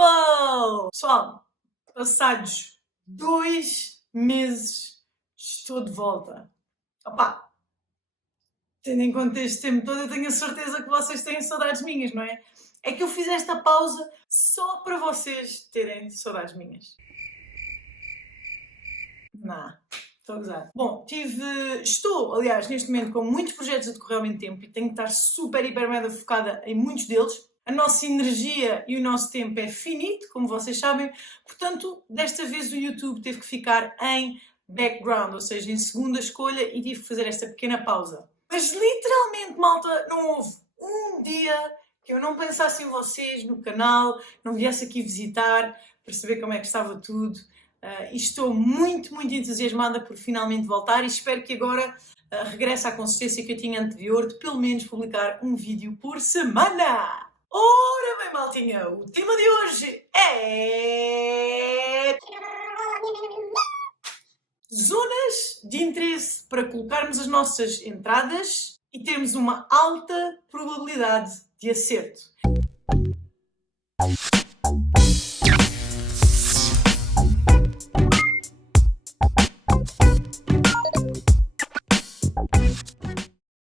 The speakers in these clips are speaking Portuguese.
people! Pessoal, passados 2 meses estou de volta. Opá, tendo em conta este tempo todo, eu tenho a certeza que vocês têm saudades minhas, não é? É que eu fiz esta pausa só para vocês terem saudades minhas. Não, estou a gozar. Bom, estou, aliás, neste momento com muitos projetos a decorrer ao mesmo tempo e tenho que estar super, hiper, mega focada em muitos deles. A nossa energia e o nosso tempo é finito, como vocês sabem, portanto, desta vez o YouTube teve que ficar em background, ou seja, em segunda escolha, e tive que fazer esta pequena pausa. Mas literalmente, malta, não houve um dia que eu não pensasse em vocês no canal, não viesse aqui visitar para saber como é que estava tudo. E estou muito, muito entusiasmada por finalmente voltar e espero que agora regresse à consistência que eu tinha anterior de pelo menos publicar um vídeo por semana. Ora bem, maltinha, o tema de hoje é zonas de interesse para colocarmos as nossas entradas e termos uma alta probabilidade de acerto.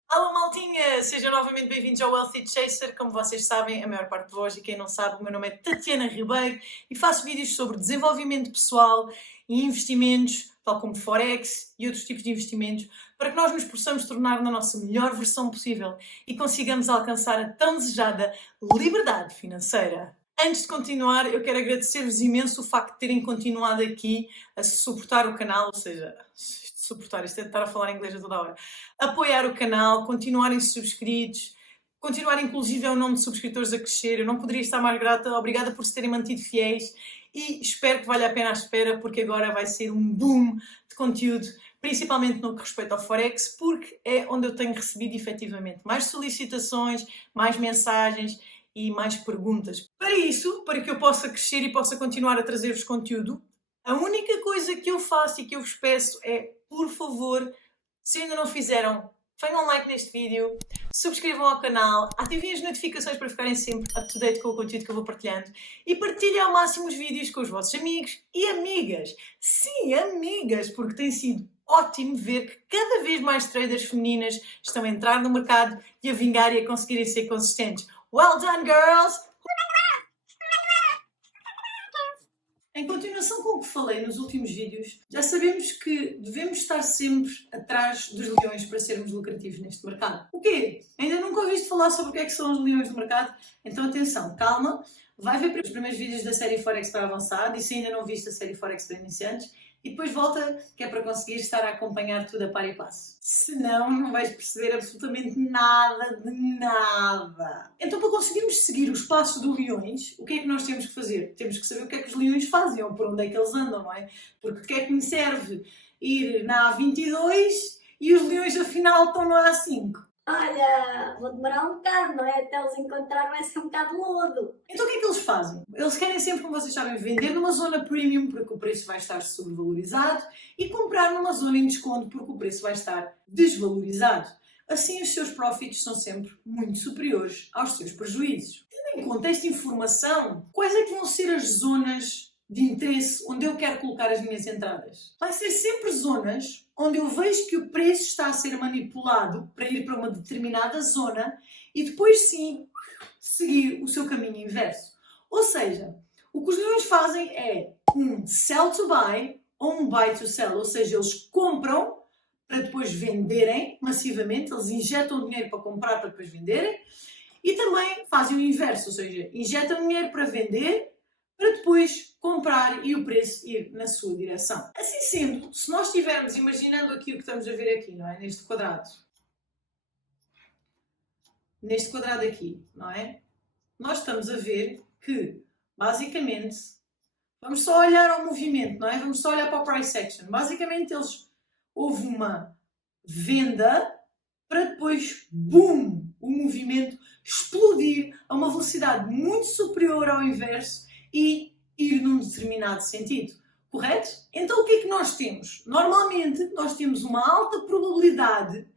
Alô, maltinha! Sejam novamente bem-vindos ao Wealthy Chaser. Como vocês sabem, a maior parte de vós, e quem não sabe, o meu nome é Tatiana Ribeiro e faço vídeos sobre desenvolvimento pessoal e investimentos, tal como Forex e outros tipos de investimentos, para que nós nos possamos tornar na nossa melhor versão possível e consigamos alcançar a tão desejada liberdade financeira. Antes de continuar, eu quero agradecer-vos imenso o facto de terem continuado aqui a suportar o canal, ou seja, suportar, isto é de estar a falar inglês a toda hora, apoiar o canal, continuarem subscritos, continuar inclusive o nome de subscritores a crescer. Eu não poderia estar mais grata, obrigada por se terem mantido fiéis e espero que valha a pena a espera, porque agora vai ser um boom de conteúdo, principalmente no que respeita ao Forex, porque é onde eu tenho recebido efetivamente mais solicitações, mais mensagens e mais perguntas. Para isso, para que eu possa crescer e possa continuar a trazer-vos conteúdo, a única coisa que eu faço e que eu vos peço é, por favor, se ainda não fizeram, ponham um like neste vídeo, subscrevam ao canal, ativem as notificações para ficarem sempre up to date com o conteúdo que eu vou partilhando e partilhem ao máximo os vídeos com os vossos amigos e amigas. Sim, amigas, porque tem sido ótimo ver que cada vez mais traders femininas estão a entrar no mercado e a vingar e a conseguirem ser consistentes. Well done, girls! Em continuação com o que falei nos últimos vídeos, já sabemos que devemos estar sempre atrás dos leões para sermos lucrativos neste mercado. O quê? Ainda nunca ouviste falar sobre o que é que são os leões do mercado? Então atenção, calma, vai ver os primeiros vídeos da série Forex para avançado e se ainda não viste a série Forex para iniciantes, e depois volta, que é para conseguir estar a acompanhar tudo a par e passo. Senão não vais perceber absolutamente nada de nada. Então, para conseguirmos seguir os passos dos leões, o que é que nós temos que fazer? Temos que saber o que é que os leões fazem ou por onde é que eles andam, não é? Porque o que é que me serve ir na A22 e os leões afinal estão na A5? Olha, vou demorar um bocado, não é? Até os encontrar vai ser um bocado lodo. Então o que é que eles fazem? Eles querem sempre, como vocês sabem, vender numa zona premium porque o preço vai estar sobrevalorizado e comprar numa zona em desconto porque o preço vai estar desvalorizado. Assim os seus profits são sempre muito superiores aos seus prejuízos. Tendo em conta esta informação, quais é que vão ser as zonas de interesse onde eu quero colocar as minhas entradas? Vai ser sempre zonas onde eu vejo que o preço está a ser manipulado para ir para uma determinada zona e depois sim seguir o seu caminho inverso. Ou seja, o que os leões fazem é um sell to buy ou um buy to sell, ou seja, eles compram para depois venderem massivamente, eles injetam dinheiro para comprar para depois venderem e também fazem o inverso, ou seja, injetam dinheiro para vender para depois comprar e o preço ir na sua direção. Assim sendo, se nós estivermos imaginando aqui o que estamos a ver aqui, não é? Neste quadrado aqui, não é? Nós estamos a ver que, basicamente, vamos só olhar ao movimento, não é? Vamos só olhar para o price action. Basicamente, houve uma venda para depois, boom, o movimento explodir a uma velocidade muito superior ao inverso e ir num determinado sentido. Correto? Então, o que é que nós temos? Normalmente, nós temos uma alta probabilidade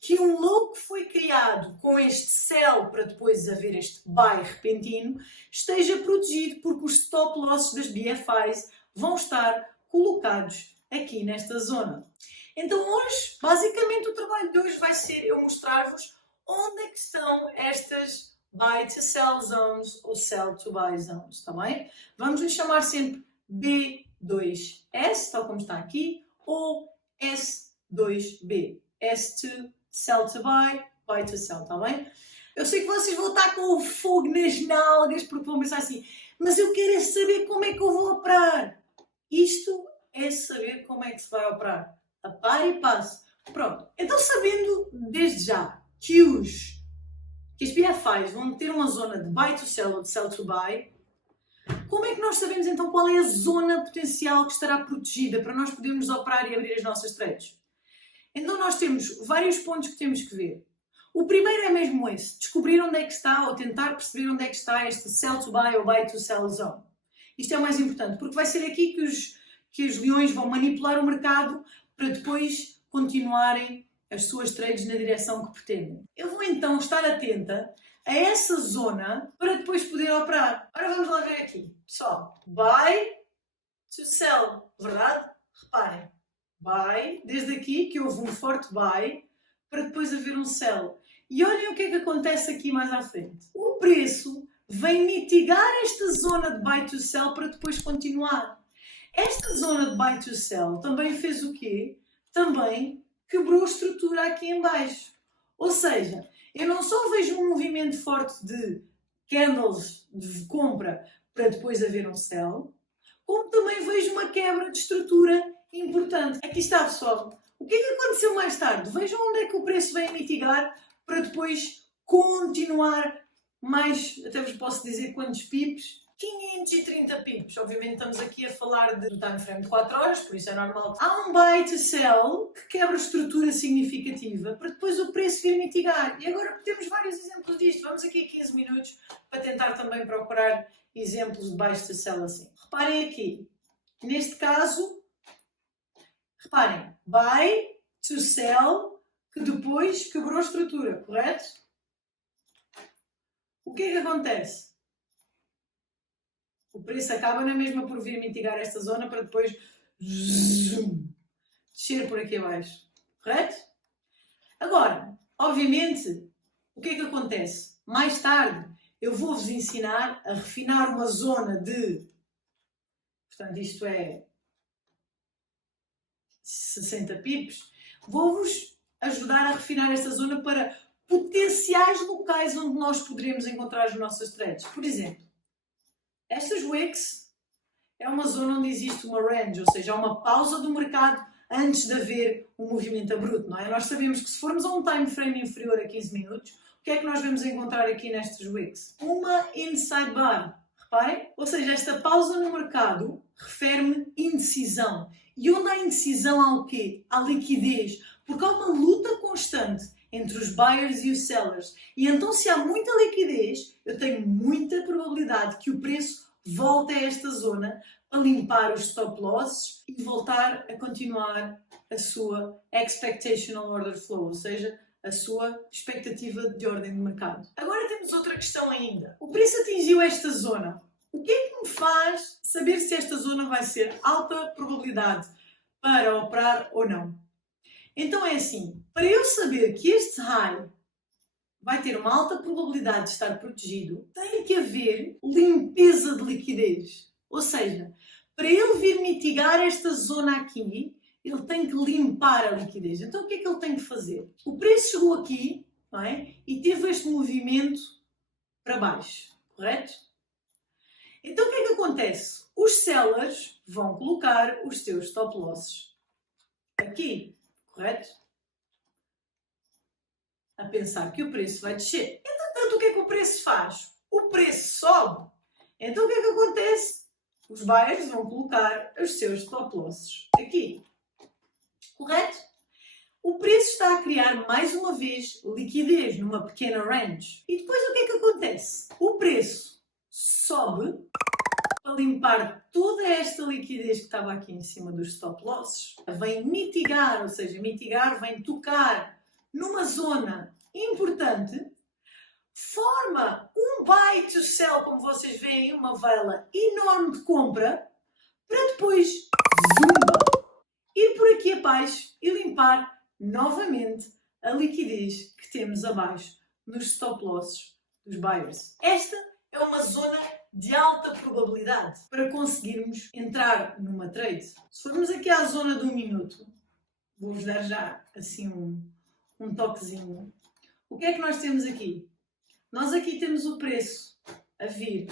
que um low que foi criado com este sell para depois haver este buy repentino esteja protegido, porque os stop losses das BFIs vão estar colocados aqui nesta zona. Então hoje, basicamente o trabalho de hoje vai ser eu mostrar-vos onde é que estão estas buy to sell zones ou sell to buy zones, está bem? Vamos lhe chamar sempre B2S, tal como está aqui, ou S2B. S2 sell to buy, buy to sell, está bem? Eu sei que vocês vão estar com o fogo nas nalgas porque vão pensar assim, mas eu quero é saber como é que eu vou operar. Isto é saber como é que se vai operar. A par e passo. Pronto. Então, sabendo desde já que as BFIs vão ter uma zona de buy to sell ou de sell to buy, como é que nós sabemos então qual é a zona potencial que estará protegida para nós podermos operar e abrir as nossas trades? Então nós temos vários pontos que temos que ver. O primeiro é mesmo esse, descobrir onde é que está ou tentar perceber onde é que está este sell to buy ou buy to sell zone. Isto é o mais importante, porque vai ser aqui que os leões vão manipular o mercado para depois continuarem as suas trades na direção que pretendem. Eu vou então estar atenta a essa zona para depois poder operar. Ora vamos lá ver aqui. Pessoal, buy to sell, verdade? Reparem. Buy, desde aqui que houve um forte buy para depois haver um sell. E olhem o que é que acontece aqui mais à frente. O preço vem mitigar esta zona de buy to sell para depois continuar. Esta zona de buy to sell também fez o quê? Também quebrou a estrutura aqui em baixo. Ou seja, eu não só vejo um movimento forte de candles de compra para depois haver um sell, como também vejo uma quebra de estrutura importante. Aqui está, pessoal. O que é que aconteceu mais tarde? Vejam onde é que o preço vem mitigar para depois continuar mais, até vos posso dizer quantos pips. 530 pips. Obviamente estamos aqui a falar de time frame de 4 horas, por isso é normal. Há um buy to sell que quebra estrutura significativa para depois o preço vir mitigar. E agora temos vários exemplos disto. Vamos aqui a 15 minutos para tentar também procurar exemplos de buy to sell assim. Reparem aqui. Neste caso, reparem, buy to sell que depois quebrou a estrutura, correto? O que é que acontece? O preço acaba na mesma por vir mitigar esta zona para depois descer por aqui abaixo, correto? Agora, obviamente, o que é que acontece? Mais tarde eu vou-vos ensinar a refinar uma zona de, portanto isto é 60 pips, vou-vos ajudar a refinar esta zona para potenciais locais onde nós poderemos encontrar as nossas trades. Por exemplo, estas wicks é uma zona onde existe uma range, ou seja, há uma pausa do mercado antes de haver um movimento abrupto, não é? Nós sabemos que se formos a um time frame inferior a 15 minutos, o que é que nós vamos encontrar aqui nestas wicks? Uma inside bar, reparem? Ou seja, esta pausa no mercado refere-me indecisão. E onde há indecisão há o quê? Há liquidez, porque há uma luta constante entre os buyers e os sellers. E então, se há muita liquidez, eu tenho muita probabilidade que o preço volte a esta zona para limpar os stop losses e voltar a continuar a sua expectational order flow, ou seja, a sua expectativa de ordem de mercado. Agora temos outra questão ainda. O preço atingiu esta zona. O que é que me faz saber se esta zona vai ser alta probabilidade para operar ou não? Então é assim, para eu saber que este high vai ter uma alta probabilidade de estar protegido, tem que haver limpeza de liquidez. Ou seja, para ele vir mitigar esta zona aqui, ele tem que limpar a liquidez. Então o que é que ele tem que fazer? O preço chegou aqui, não é? E teve este movimento para baixo, correto? Então o que é que acontece? Os sellers vão colocar os seus stop losses aqui, correto? A pensar que o preço vai descer. Entretanto, o que é que o preço faz? O preço sobe. Então o que é que acontece? Os buyers vão colocar os seus stop losses aqui. Correto? O preço está a criar mais uma vez liquidez numa pequena range. E depois o que é que acontece? O preço sobe para limpar toda esta liquidez que estava aqui em cima dos stop losses. Vem mitigar, ou seja, mitigar vem tocar numa zona importante, forma um buy to sell, como vocês veem, uma vela enorme de compra, para depois, zumba, ir por aqui abaixo e limpar novamente a liquidez que temos abaixo nos stop losses dos buyers. Esta é uma zona de alta probabilidade para conseguirmos entrar numa trade. Se formos aqui à zona de 1 minuto, vou-vos dar já assim um toquezinho. O que é que nós temos aqui? Nós aqui temos o preço a vir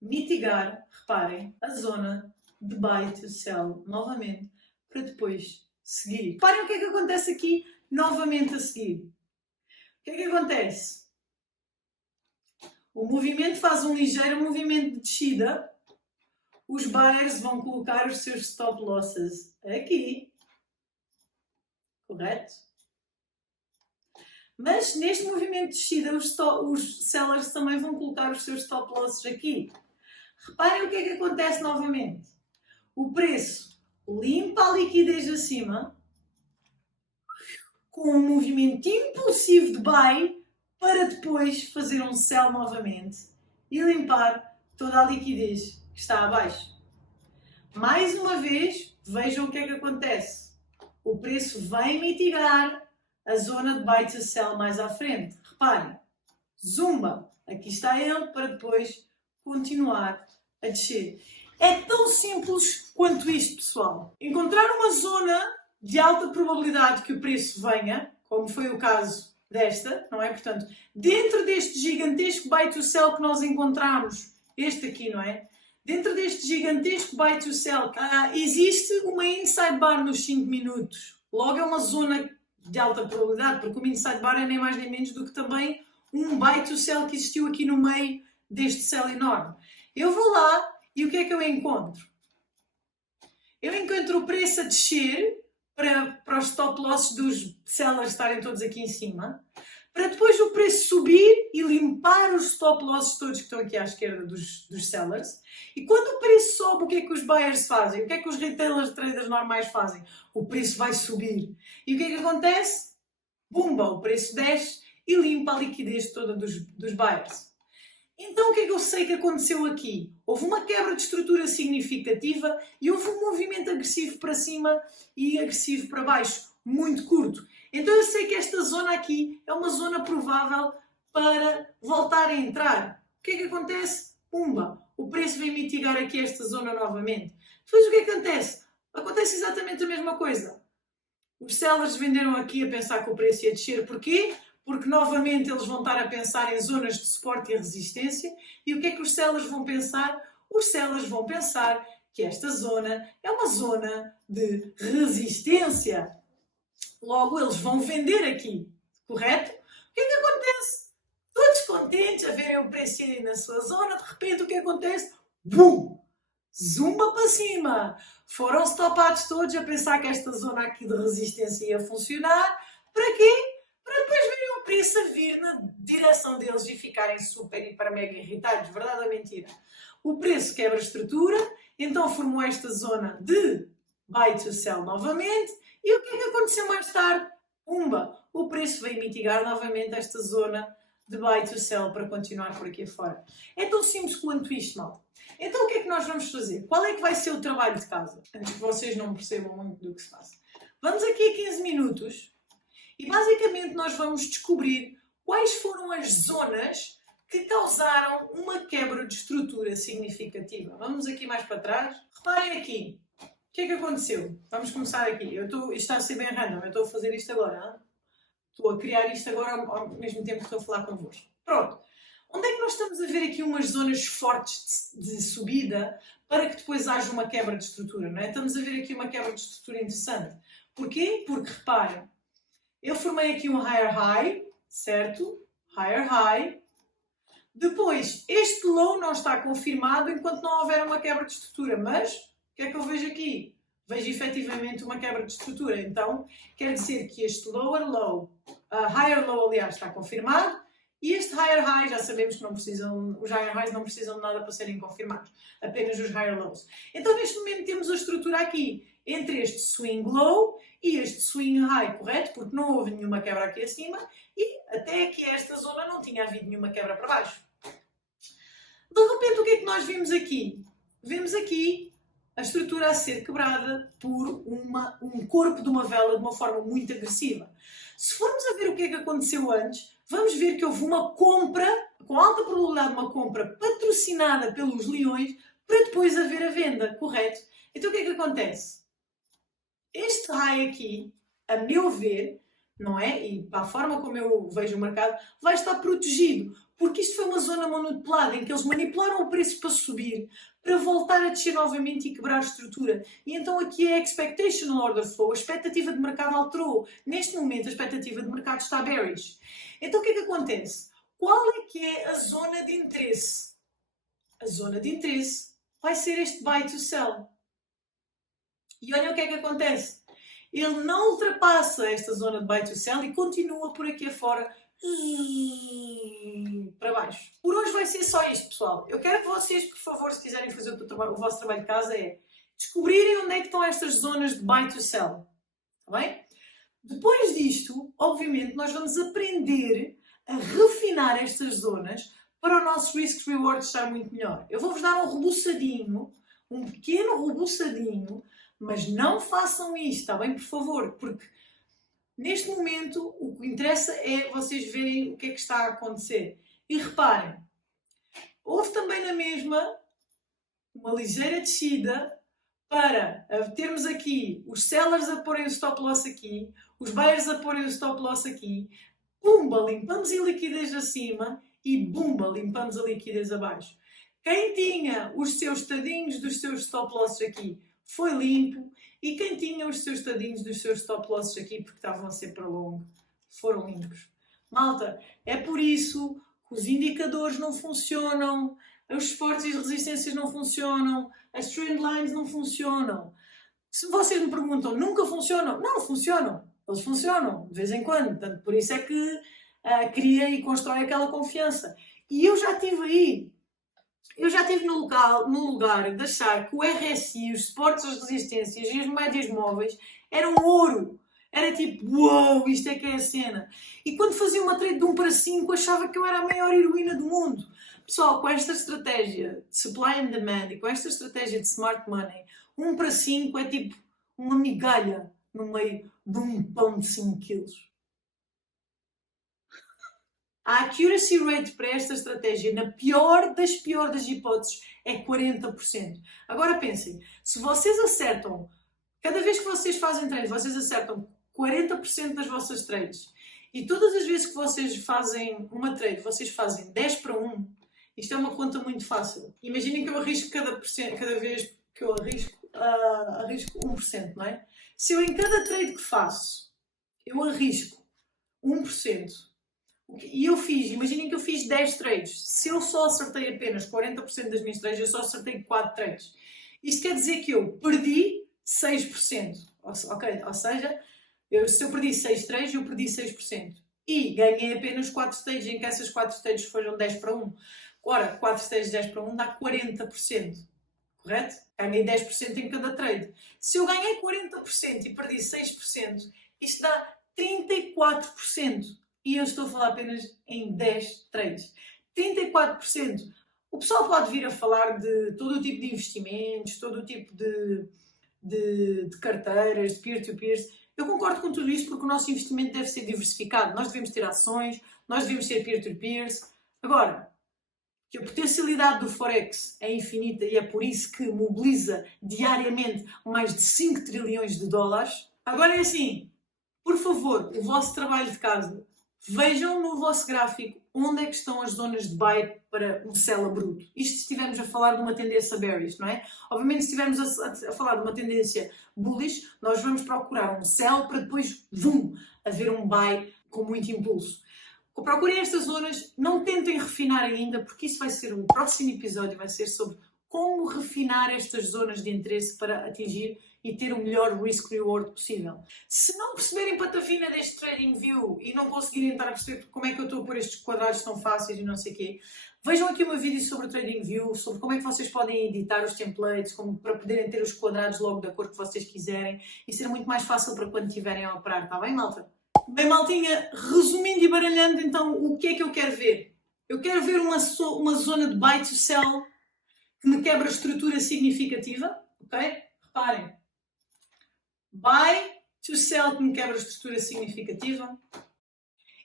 mitigar, reparem, a zona de buy to sell novamente para depois seguir. Reparem o que é que acontece aqui novamente a seguir. O que é que acontece? O movimento faz um ligeiro movimento de descida. Os buyers vão colocar os seus stop losses aqui. Correto? Mas neste movimento de descida, os sellers também vão colocar os seus stop losses aqui. Reparem o que é que acontece novamente. O preço limpa a liquidez acima com um movimento impulsivo de buy para depois fazer um sell novamente e limpar toda a liquidez que está abaixo. Mais uma vez, vejam o que é que acontece. O preço vem mitigar a zona de buy to sell mais à frente. Reparem, zumba, aqui está ele para depois continuar a descer. É tão simples quanto isto, pessoal. Encontrar uma zona de alta probabilidade que o preço venha, como foi o caso desta, não é? Portanto, dentro deste gigantesco buy to sell que nós encontramos, este aqui, não é? Dentro deste gigantesco buy to sell, existe uma inside bar nos 5 minutos. Logo é uma zona de alta probabilidade, porque uma inside bar é nem mais nem menos do que também um buy to sell que existiu aqui no meio deste sell enorme. Eu vou lá e o que é que eu encontro? Eu encontro o preço a descer para os stop losses dos sellers estarem todos aqui em cima, para depois o preço subir e limpar os stop losses todos que estão aqui à esquerda dos sellers. E quando o preço sobe, o que é que os buyers fazem? O que é que os retailers, traders normais fazem? O preço vai subir. E o que é que acontece? Bumba, o preço desce e limpa a liquidez toda dos buyers. Então o que é que eu sei que aconteceu aqui? Houve uma quebra de estrutura significativa e houve um movimento agressivo para cima e agressivo para baixo, muito curto. Então eu sei que esta zona aqui é uma zona provável para voltar a entrar. O que é que acontece? Pumba! O preço vem mitigar aqui esta zona novamente. Depois o que é que acontece? Acontece exatamente a mesma coisa. Os sellers venderam aqui a pensar que o preço ia descer. Porquê? Porque novamente eles vão estar a pensar em zonas de suporte e resistência. E o que é que os sellers vão pensar? Os sellers vão pensar que esta zona é uma zona de resistência. Logo, eles vão vender aqui. Correto? O que é que acontece? Todos contentes a verem o preço ir na sua zona. De repente, o que acontece? Bum! Zumba para cima. Foram stopados todos a pensar que esta zona aqui de resistência ia funcionar. Para quê? Para depois verem o preço a vir na direção deles e ficarem super, hiper, mega irritados. Verdade ou mentira? O preço quebra a estrutura, então formou esta zona de buy to sell novamente. E o que é que aconteceu mais tarde? Pumba! O preço veio mitigar novamente esta zona de buy to sell para continuar por aqui afora. É tão simples quanto isto, malta. Então o que é que nós vamos fazer? Qual é que vai ser o trabalho de casa? Antes que vocês não percebam muito do que se passa. Vamos aqui a 15 minutos. E basicamente nós vamos descobrir quais foram as zonas que causaram uma quebra de estrutura significativa. Vamos aqui mais para trás. Reparem aqui. O que é que aconteceu? Vamos começar aqui. Isto está a ser bem random. Eu estou a fazer isto agora. Hein? Estou a criar isto agora ao mesmo tempo que estou a falar convosco. Pronto. Onde é que nós estamos a ver aqui umas zonas fortes de subida para que depois haja uma quebra de estrutura? Não é? Estamos a ver aqui uma quebra de estrutura interessante. Porquê? Porque, reparem, eu formei aqui um higher high, certo? Higher high. Depois, este low não está confirmado enquanto não houver uma quebra de estrutura. Mas, o que é que eu vejo aqui? Vejo efetivamente uma quebra de estrutura. Então, quer dizer que este lower low, higher low, aliás, está confirmado. E este higher high, já sabemos que os higher highs não precisam de nada para serem confirmados. Apenas os higher lows. Então, neste momento, temos a estrutura aqui entre este swing low e este swing high, correto? Porque não houve nenhuma quebra aqui acima e até aqui esta zona não tinha havido nenhuma quebra para baixo. De repente, o que é que nós vimos aqui? Vemos aqui a estrutura a ser quebrada por um corpo de uma vela de uma forma muito agressiva. Se formos a ver o que é que aconteceu antes, vamos ver que houve uma compra, com alta probabilidade uma compra patrocinada pelos leões, para depois haver a venda, correto? Então o que é que acontece? Este high aqui, a meu ver, não é? E para a forma como eu vejo o mercado, vai estar protegido. Porque isto foi uma zona manipulada, em que eles manipularam o preço para subir, para voltar a descer novamente e quebrar a estrutura. E então aqui é a expectational order flow, a expectativa de mercado alterou. Neste momento a expectativa de mercado está bearish. Então o que é que acontece? Qual é que é a zona de interesse? A zona de interesse vai ser este buy to sell. E olha o que é que acontece. Ele não ultrapassa esta zona de buy to sell e continua por aqui afora para baixo. Por hoje vai ser só isto, pessoal. Eu quero que vocês, por favor, se quiserem fazer o vosso trabalho de casa, é descobrirem onde é que estão estas zonas de buy to sell. Está bem? Depois disto, obviamente, nós vamos aprender a refinar estas zonas para o nosso risk-reward estar muito melhor. Eu vou-vos dar um rebuçadinho, um pequeno rebuçadinho, mas não façam isto, está bem? Por favor, porque neste momento o que interessa é vocês verem o que é que está a acontecer. E reparem, houve também na mesma uma ligeira descida para termos aqui os sellers a porem o stop loss aqui, os buyers a porem o stop loss aqui, pumba, limpamos a liquidez acima e bumba, limpamos a liquidez abaixo. Quem tinha os seus tadinhos dos seus stop losses aqui foi limpo e quem tinha os seus tadinhos dos seus stop losses aqui, porque estavam a ser para longo, foram limpos. Malta, é por isso que os indicadores não funcionam, os suportes e as resistências não funcionam, as trend lines não funcionam. Se vocês me perguntam, nunca funcionam? Não, funcionam. Eles funcionam, de vez em quando. Portanto, por isso é que cria e constrói aquela confiança. E eu já estive aí. Eu já estive no lugar de achar que o RSI, os suportes, as resistências e as médias móveis eram ouro. Era tipo, uou, isto é que é a cena. E quando fazia uma trade de 1 para 5, achava que eu era a maior heroína do mundo. Pessoal, com esta estratégia de supply and demand e com esta estratégia de smart money, 1 para 5 é tipo uma migalha no meio de um pão de 5 quilos. A accuracy rate para esta estratégia, na pior das hipóteses, é 40%. Agora pensem, se vocês acertam, cada vez que vocês fazem trades, vocês acertam 40% das vossas trades e todas as vezes que vocês fazem uma trade, vocês fazem 10 para 1, isto é uma conta muito fácil. Imaginem que eu arrisco cada vez que eu arrisco 1%, não é? Se eu em cada trade que faço, eu arrisco 1%, e imaginem que eu fiz 10 trades. Se eu só acertei apenas 40% das minhas trades, eu só acertei 4 trades. Isto quer dizer que eu perdi 6%. Ok? Ou seja, se eu perdi 6 trades, eu perdi 6%. E ganhei apenas 4 trades, em que essas 4 trades foram 10 para 1. Ora, 4 trades 10 para 1 dá 40%. Correto? Ganhei 10% em cada trade. Se eu ganhei 40% e perdi 6%, isto dá 34%. E eu estou a falar apenas em 10 trades. 34%. O pessoal pode vir a falar de todo o tipo de investimentos, todo o tipo de carteiras, de peer-to-peers. Eu concordo com tudo isso porque o nosso investimento deve ser diversificado. Nós devemos ter ações, nós devemos ter peer-to-peers. Agora, que a potencialidade do Forex é infinita e é por isso que mobiliza diariamente mais de 5 trilhões de dólares. Agora é assim, por favor, o vosso trabalho de casa, vejam no vosso gráfico onde é que estão as zonas de buy para um sell bruto. Isto se estivermos a falar de uma tendência bearish, não é? Obviamente, se estivermos a falar de uma tendência bullish, nós vamos procurar um sell para depois, haver um buy com muito impulso. Procurem estas zonas, não tentem refinar ainda, porque isso vai ser o próximo episódio, vai ser sobre como refinar estas zonas de interesse para atingir e ter o melhor risk-reward possível. Se não perceberem patafina deste Trading View e não conseguirem estar a perceber como é que eu estou a pôr estes quadrados tão fáceis e não sei o quê, Vejam aqui o meu vídeo sobre o TradingView, sobre como é que vocês podem editar os templates, como para poderem ter os quadrados logo da cor que vocês quiserem e ser muito mais fácil para quando estiverem a operar, está bem, malta? Bem, maltinha, resumindo e baralhando, então, o que é que eu quero ver? Eu quero ver uma zona de buy to sell que me quebra a estrutura significativa, ok? Reparem. Buy to sell que me quebra a estrutura significativa.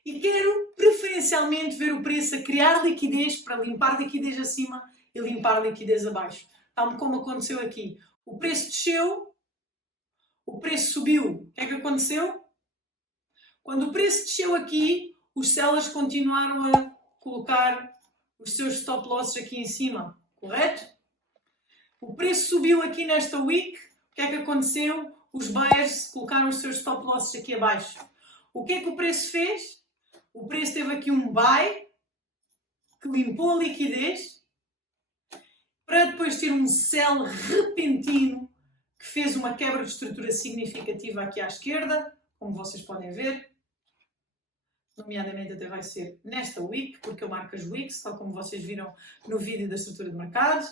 E quero, preferencialmente, ver o preço a criar liquidez para limpar liquidez acima e limpar liquidez abaixo. Tal como aconteceu aqui. O preço desceu, o preço subiu. O que é que aconteceu? Quando o preço desceu aqui, os sellers continuaram a colocar os seus stop losses aqui em cima. Correto? O preço subiu aqui nesta week. O que é que aconteceu? Os buyers colocaram os seus stop losses aqui abaixo. O que é que o preço fez? O preço teve aqui um buy que limpou a liquidez para depois ter um sell repentino que fez uma quebra de estrutura significativa aqui à esquerda, como vocês podem ver. Nomeadamente até vai ser nesta week, porque eu marco as weeks, tal como vocês viram no vídeo da estrutura de mercado.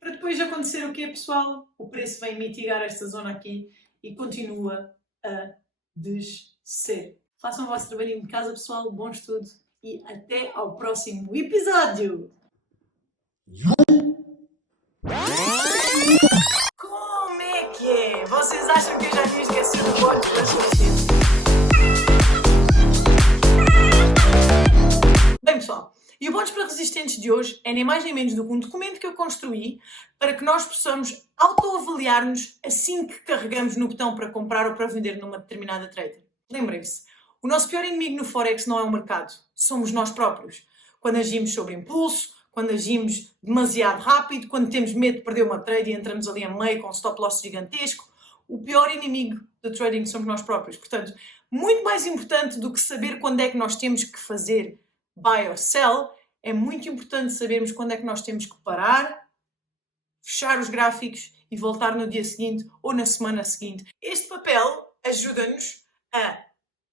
Para depois acontecer o quê, pessoal? O preço vem mitigar esta zona aqui e continua a descer. Façam o vosso trabalhinho de casa, pessoal. Bom estudo e até ao próximo episódio! Como é que é? Vocês acham que eu já tinha esquecido o bónus para resistência? Bem, pessoal, e o bónus para resistentes de hoje é nem mais nem menos do que um documento que eu construí para que nós possamos autoavaliar-nos assim que carregamos no botão para comprar ou para vender numa determinada trader. Lembrem-se, o nosso pior inimigo no Forex não é o mercado, somos nós próprios. Quando agimos sobre impulso, quando agimos demasiado rápido, quando temos medo de perder uma trade e entramos ali a meio com um stop loss gigantesco, o pior inimigo do trading somos nós próprios. Portanto, muito mais importante do que saber quando é que nós temos que fazer buy or sell, é muito importante sabermos quando é que nós temos que parar, fechar os gráficos e voltar no dia seguinte ou na semana seguinte. Este papel ajuda-nos a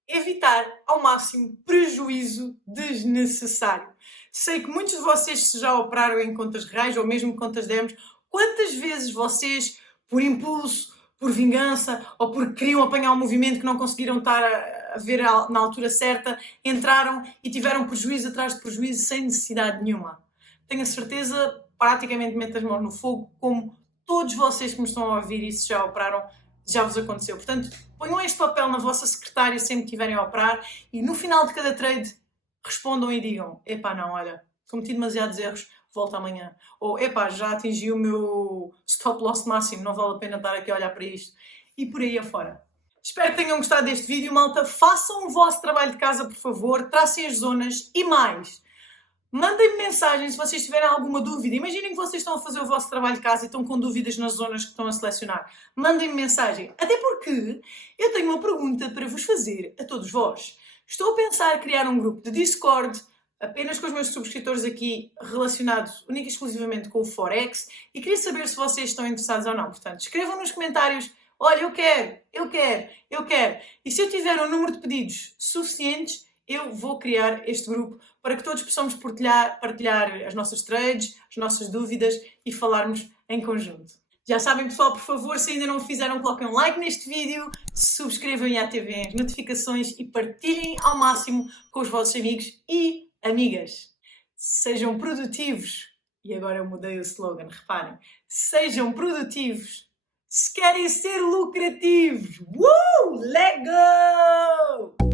evitar ao máximo prejuízo desnecessário. Sei que muitos de vocês já operaram em contas reais ou mesmo contas demos. Quantas vezes vocês, por impulso, por vingança ou porque queriam apanhar um movimento que não conseguiram estar a ver na altura certa, entraram e tiveram prejuízo atrás de prejuízo sem necessidade nenhuma? Tenho a certeza, praticamente meto as mãos no fogo, como todos vocês que me estão a ouvir isso já operaram, já vos aconteceu. Portanto, ponham este papel na vossa secretária sempre que estiverem a operar e no final de cada trade respondam e digam: epá, não, olha, cometi demasiados erros, volto amanhã. Ou epá, já atingi o meu stop loss máximo, não vale a pena estar aqui a olhar para isto. E por aí afora. Espero que tenham gostado deste vídeo, malta. Façam o vosso trabalho de casa, por favor. Tracem as zonas e mais. Mandem-me mensagem se vocês tiverem alguma dúvida. Imaginem que vocês estão a fazer o vosso trabalho de casa e estão com dúvidas nas zonas que estão a selecionar. Mandem-me mensagem. Até porque eu tenho uma pergunta para vos fazer a todos vós. Estou a pensar em criar um grupo de Discord apenas com os meus subscritores aqui relacionados única e exclusivamente com o Forex e queria saber se vocês estão interessados ou não. Portanto, escrevam nos comentários: olha, eu quero. E se eu tiver um número de pedidos suficientes, eu vou criar este grupo para que todos possamos partilhar as nossas trades, as nossas dúvidas e falarmos em conjunto. Já sabem, pessoal, por favor, se ainda não o fizeram, coloquem um like neste vídeo, subscrevam e ativem as notificações e partilhem ao máximo com os vossos amigos e amigas. Sejam produtivos. E agora eu mudei o slogan, reparem. Sejam produtivos. Se querem ser lucrativos. Let's go!